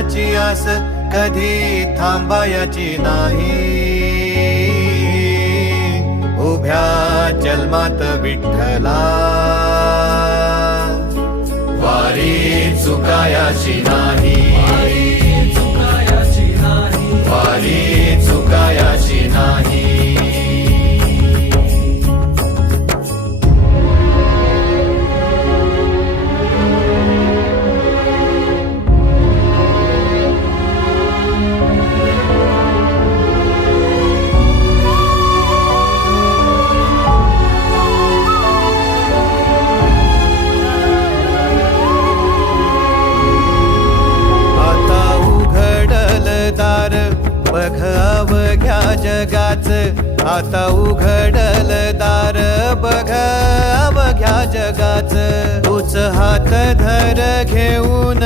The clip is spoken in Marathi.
देवाची आस कधी थांबायची नाही. उभ्या जन्मात विठ्ठला वारी चुकायाची नाही. वारी चुकायाची नाही. बघ अवघ्या जगाच, आता उघडल दार बघ अवघ्या जगाच. तूच हात धर घेऊन